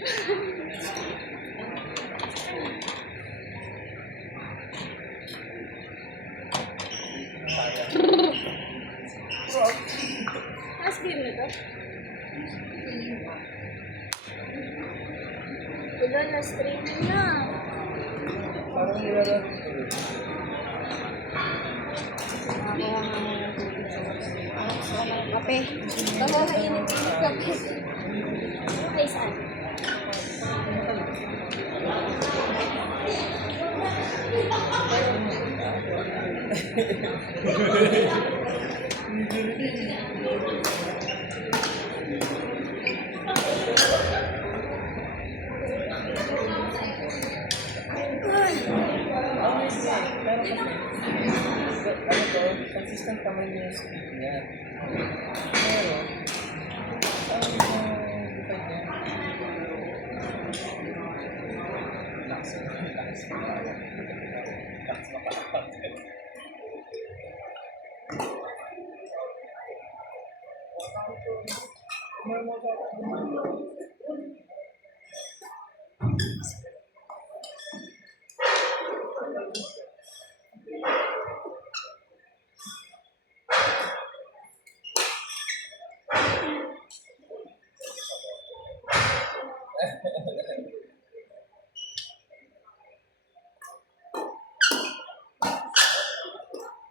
Mas game na to? Wala na streaming na. Parang nilalaro. Kape. Nakakainit yung kape. Ay, saan? Ano to, consistent naman yung speed niya. Pero, ang defend niya, lakas mapapagod.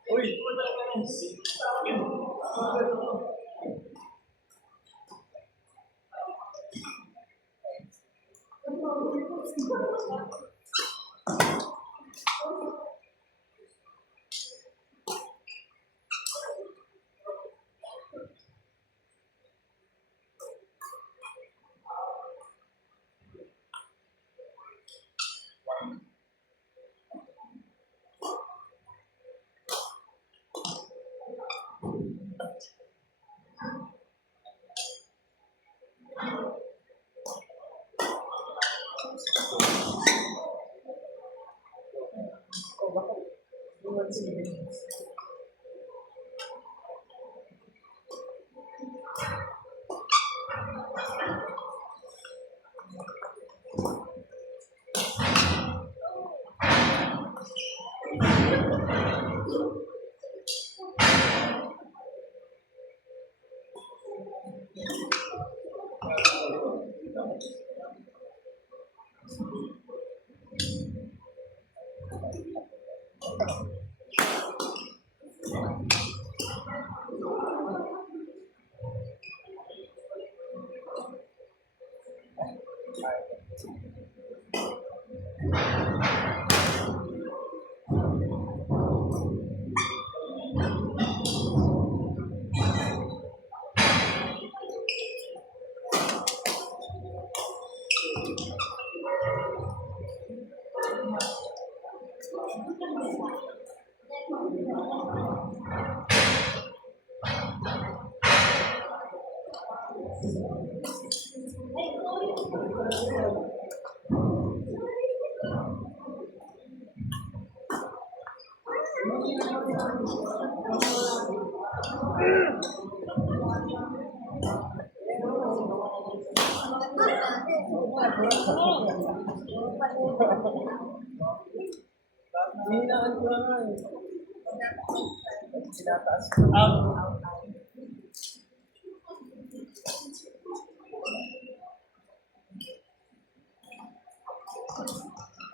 Uy! Hinaan ko na nga eh. Sinataas ko.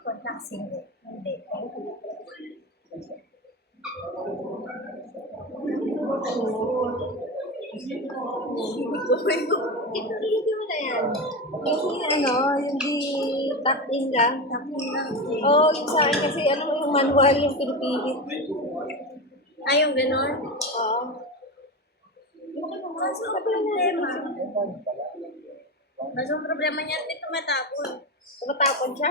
Contacts hindi. Hindi. Ito video na yan. Yung yung di tuck in lang. Oo, yung sa akin kasi yung manual, yung pinipilit. Ay, yung ganon? Oo. Kaso problema. Kaso problema niya, hindi tumatapon. Tumatapon siya?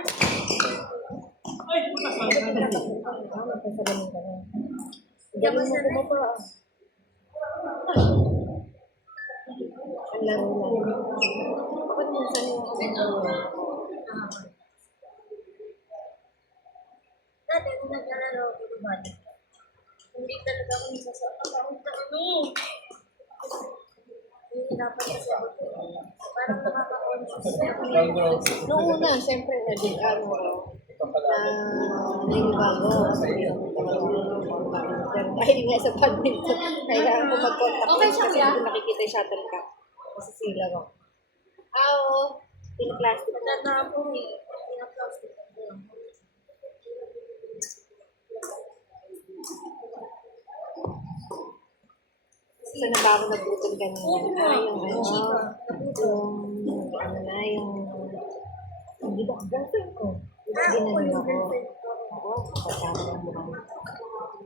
Ay, tumatapon. Galing mo kumapa. Ang laro lang. Kapag minsan yung dati nung naglalaro ko naman, hindi talaga ako sa account na Hindi dapat kasi ako. Parang nakaka Noong una, siyempre, naging ano, nanibago. Dahil nga sa badminton, kailangan ko mag-contact Okay siya, kasi kuya? hindi ko nakikita yung shuttlecock. Kasi sila ko. Oo, pinaplastic na. Na po eh. Pinaplastic. Saan na ba ako nabutol kanina? Yung hindi ba girlfriend ko? Ginano ako. Oo, kasama ng buwan.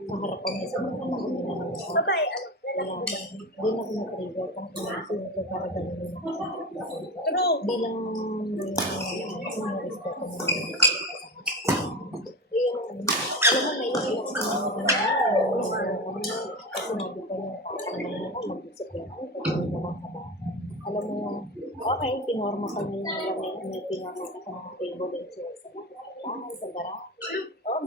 Sa harapan niya sa mga ginano ko. Babae, Wala. Hindi na ako na-trigger kung sinasin ko para ganun yung makasama. True. Bilang respeto ko naman. Alam mo, may ilang sinabi ko yung mag-isip yan. Alam mo, okay, pinorma pa niya yung may pinorma ka sa mga table and chairs. Sa gara. Oo,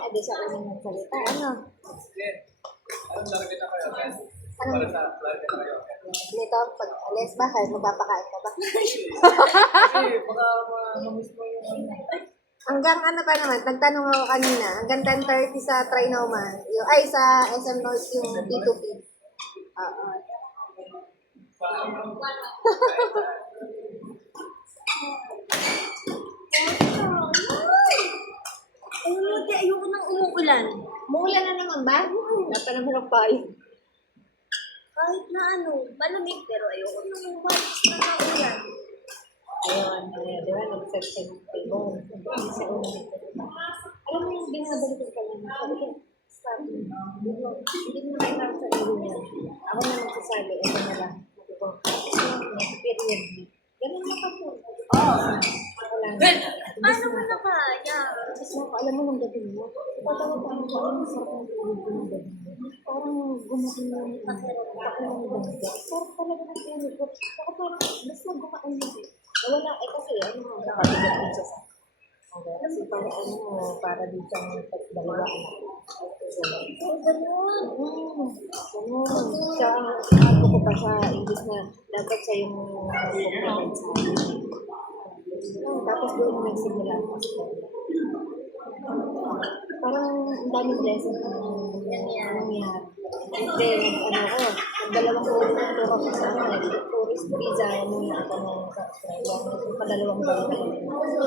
adi siya kami nagsalita. Ano? Anong larga na kayo? Para sa larga na kayo. Nito, pag alis ba, kahit magpapakain ka ba? Kasi baka ma-miss mo yung Hanggang ano pa naman, nagtanong ako kanina, hanggang 10:30 sa Trinoma, ay sa SM North yung P2P. Oo. Ayoko nang umuulan. Muulan na naman ba? Napa naman ang payo. Kahit na ano, malamig pero ayoko nang umuulan na naulan. Ayun, di ba, nag-set siya ng table. Alam mo yung binabalik ko kanina, sabi ko, stop. Hindi mo nakita sa ilo niya. Ako na magsasabi, ito na lang. Sabi ko, period. Ganun na pa po. Oo. Ako lang. Paano mo na kaya? Tapos ako, alam mo nung gabi mo, patawa-tawa ko, alam mo, sarap ng tulog ko ng gabi mo. Parang gumain na yung pakilang ganda. Sarap talaga ng tulog ko. Ako parang, mas gumain na din. Wala, kasi ano, nakabigat din siya sa kasi para para din siyang dalawa anak. Ganun. Ganun. Siya, ako ko pa siya, imbis na dapat siya yung pagkakas sa tapos doon nagsimula ako. Parang ang daming blessing na nangyari. Then, dalawang ulit ng tour ako sa tourist visa muna ako ng pangalawang balik ako. So,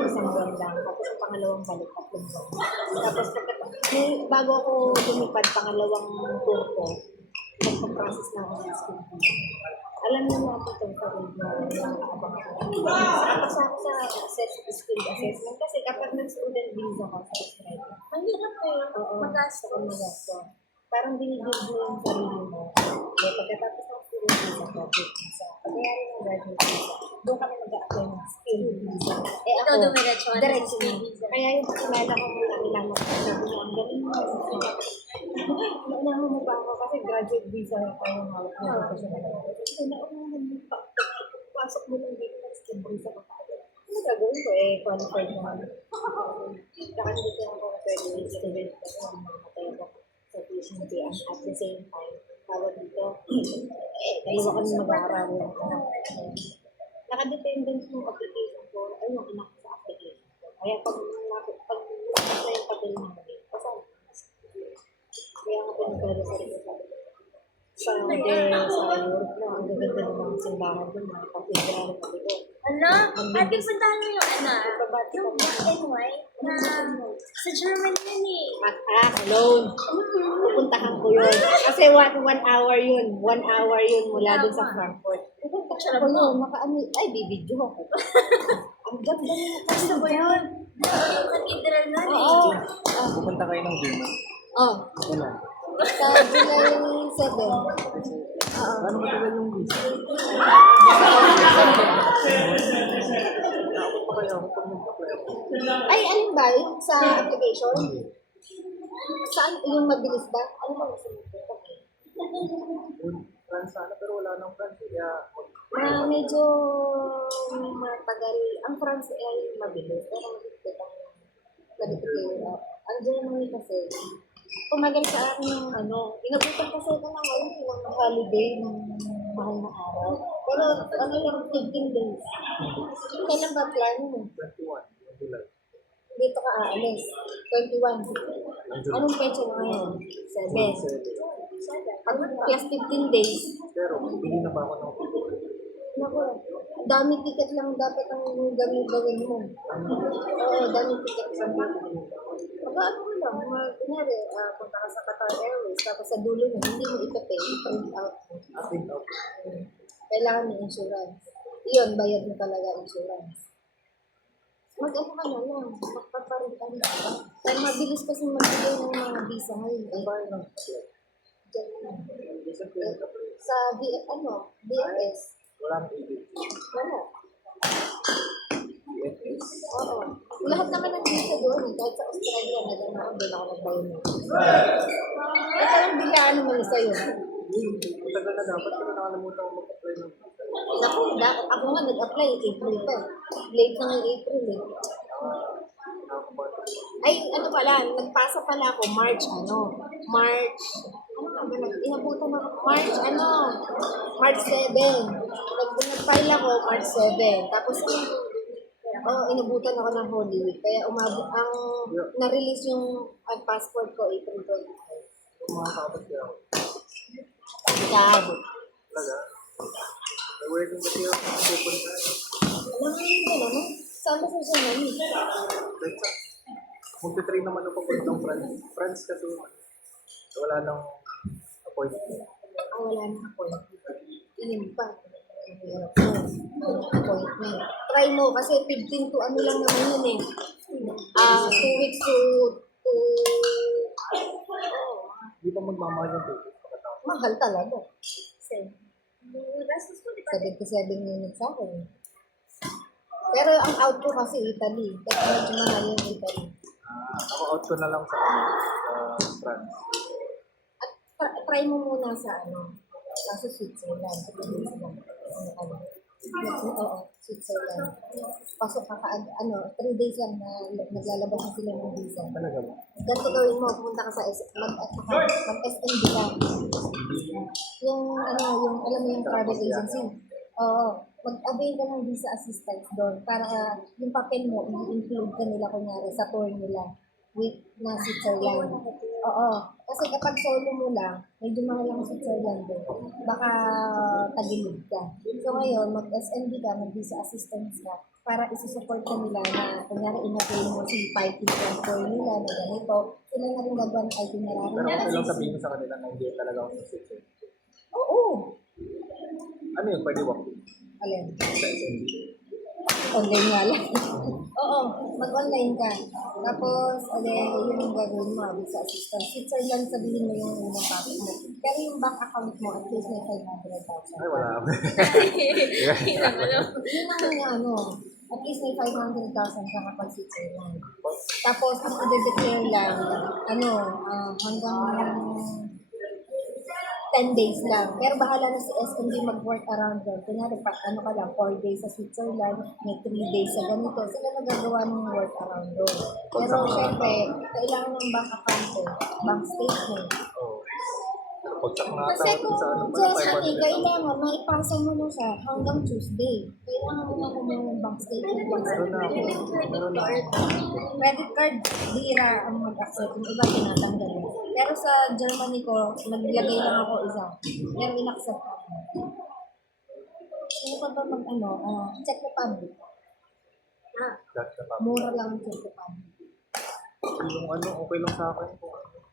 isang buwan lang. Tapos ang pangalawang balik, 3 buwan. Tapos, bago ako lumipad, pangalawang tour ko, nagpa-process na ako ng school visa. Alam niyo na ako ito sa nakakabang ako. Sa school assessment kasi kapag nag-student visa ka sa Australia, Ang hirap eh. Magastos. Parang binigyan mo yung sarili mo. Pagkatapos ng student visa, graduate visa. Pagkayari ng graduate visa, doon kami mag-a-apply ng skill visa. Ikaw dumiretso ka ng diretso skill na. visa. Kaya yung kilala ko muna, kilala ko, sabi niya, ang galing mo. Nauna mo ba ako kasi graduate visa ako yung hawak mo. Kasi nauna mo pa. Pasok mo lang dito ng skill visa ko pa. Ano gagawin ko qualified naman. Saka hindi ako pwede student kasi mamatay ako sa tuition fee at the same time. Tawag dito, dalawa kami mag-aaral. Nakadependent yung application ko, ay yung anak ko sa application ko. Kaya pag nasa yung papel namin, kasama. Kaya nga pinagkala sa rin sa Europe na, ang gaganda ng mga simbahan doon, mga cathedral, sabi ko. Ate, puntahan mo yung yung black and white na sa German yun eh. Alone. Pupuntahan ko yun. Kasi 1 hour yun. 1 hour yun mula dun sa Frankfurt. Pupunta ko yun. Ay, bibidyo ako. Ang ganda yun. Gusto ko yun. Yung cathedral na eh. Oo. Pupunta kayo ng German. Oh. Wala. Sa July 7. Paano matagal yung visa? Nakapot pa kayo ako pag nag-apply ako. Ay, alin ba? Yung sa application? Saan? Yung mabilis ba? Ano ba gusto mo? France sana pero wala nang France. Kaya Na medyo matagal. Ang France ay mabilis. Pero magigit ang ganito. Ang Germany kasi, tumagal sa akin ng inabutan kasi ito ng holiday ng mahal na araw. Pero ano lang, 15 days. Kailan ba plano mo? 21, July. Dito ka aalis. 21. Anong petsa mo ngayon? 7. Pag plus 15 days. Pero, bili na ba ako ng Naku, dami ticket lang dapat ang gawin mo. Oo, dami ticket lang. Ano mo lang, kunyari, punta ka sa Qatar Airways, tapos sa dulo mo, hindi mo ipapay, print out mo. ating out? Kailangan ng insurance. Iyon, bayad mo talaga insurance. Mag-ano ka na lang, magpaparin ka na. Pero mabilis kasi magbigay ng mga visa ngayon. Diyan na. Sa BFS, Wala nang ibig. wala. BFS. Oo. Lahat naman ng visa doon, kahit sa Australia, doon ako nagbayad mo. Ito yung bilaan naman sa'yo. Matagal na dapat, pero nakalimutan ko mag-apply ng Naku, ako nga nag-apply, April pa. Late na ngayon April eh. Ay, ano pala, nagpasa pala ako, March 7. Nag-file ako, March 7. Tapos, inabutan ako ng Holy Week. Kaya na-release yung passport ko, April 25. yung mga kapag kaya ako. Ikaabot. Talaga? May wedding ba siya pupunta? Alam mo yun ba naman? Sama sa siya namin. Pwede. Magte-train naman ako papuntang France. France kasi wala nang appointment. Wala na appointment. Ilim pa. Appointment. Try mo kasi 15 to ano lang naman yun eh. 2 weeks to Hindi pa magmamahal yung ticket. mahal talaga. Gastos ko, di ba? 77 units sa akin. Pero ang out ko kasi Italy. Kasi medyo mahal yung Italy. Ako out ko na lang sa France. At try mo muna sa sa Switzerland. Oo, Switzerland. Pasok ka 3 days lang na naglalabas na sila ng visa. Talaga ba? Ganito gawin mo, pumunta ka sa mag-SMB ka. Yung alam mo yung travel agency. Oo, mag-avail ka ng visa assistance doon para yung papel mo, i-include ka nila kunyari sa tour nila with na Switzerland. Oo, kasi kapag solo mo lang, medyo mahal ang Switzerland doon. Baka tagilid ka. So ngayon, mag-SMB ka, mag-visa assistance ka, para isusupport ka nila na kunyari in-avail mo si 5 different tour nila na ganito, sila na rin gagawin ang itinerary. Pero okay lang sabihin mo sa kanila na hindi talaga ako sa city. Oo. Ano yun? Pwede walk Alin? sa SMB. Online nga lang. Oo, mag-online ka. Tapos, yun yung gagawin mo, visa assistance. Switzerland, sabihin mo yung unang pasok mo. Pero yung bank account mo, at least may 500,000. Ay, wala ako. Hirap, ano? Yun ang at least may 500,000 ka kapag Switzerland. Tapos, ang i-declare lang, hanggang 10 days lang. Pero bahala na si SMB mag-work around doon. Kunyari, ka lang, 4 days sa Switzerland, may 3 days sa ganito. Sila nagagawa ng work around doon. Pero syempre, kailangan ng bank account bank statement. Oo. Pero pagsak na Kasi ata kung sa ano pa just na 500. kailangan, maipasa mo na siya hanggang Tuesday. Kailangan mo na yung bank statement. Meron na ako. Meron na ako. Credit card, bira ang mag-accept. Yung iba tinatanggal mo. Pero sa Germany ko, naglagay lang ako isa. Pero in-accept ako. Sino pa ba check the public. Got the pop. Mura lang ang check the public. Yung okay lang sa akin.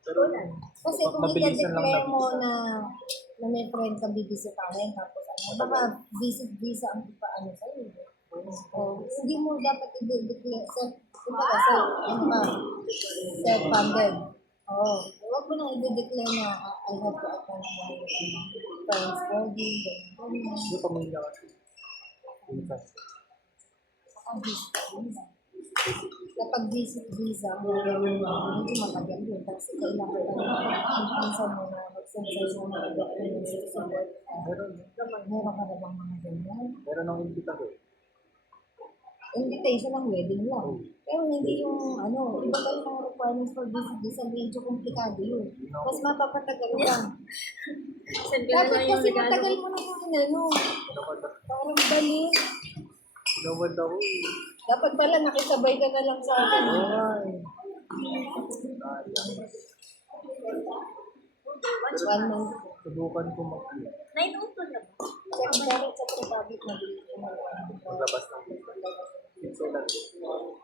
Pero Kasi kung mabilisan lang i-declare na mo visa. na may friend ka bibisitahin, tapos baka visit visa ang ipaano sa'yo. Hindi mo dapat i-declare self-funded. Oo. Huwag mo nang i-declare na I have to attend my friend's wedding. Hindi pamilya kasi. Kapag visit visa, medyo matagal yun. Kasi kailangan ang pinsan mo na mag-sensor mo na documents to support. Meron ka na bang mga ganyan? Meron akong imbitado. Invitation ng wedding lang. Pero hindi yung iba pa yung mga requirements for visit visa, medyo komplikado yun. Mas mapapatagal lang. Send ko na Dapat lang yung kasi regalo matagal ko. mo na yung ano, parang bali. Nawad ako eh. Dapat pala nakisabay ka na lang sa akin. One month. Subukan ko mag-iyo. 9:02 na ba? Check direct sa Republic na dito. Maglabas ng Switzerland.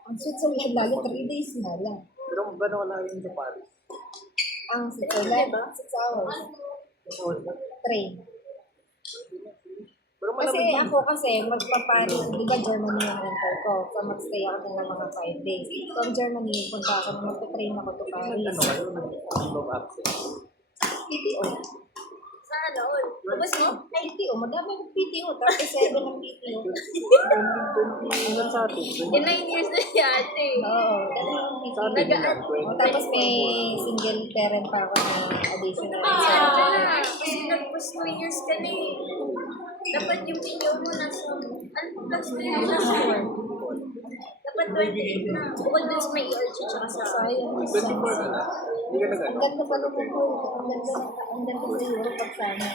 Ang Switzerland lalo, 3 days na lang. Pero kung gano'n wala yun sa Paris. Ang Switzerland, 6 hours. Train. Pero Kasi malamig yun. ako kasi, magpaparis, di ba Germany yung rental ko. So magstay ako doon ng mga 5 days. From Germany, punta ako na magpa-train ako to Paris. Ano kayo? Nag-leave of absence. PTO. Sa ano? Tapos mo? PTO, madami yung PTO. 37 ng PTO. Hanggang sa atin. 9 years na si ate. Oo, ganun yung PTO. Sa atin lang. O, tapos may single parent pa ako na additional. Ah, kasi nag-plus 2 years ka na eh. Dapat yung video mo nasa, ano plus 2 years? Plus 4. Dapat 28 na. Bukod dun sa may ERG tsaka sa Sayang. 24 na. Hindi ka Ang nag-ano. ganda pa naman po. Ang ganda sa Europe pag sana.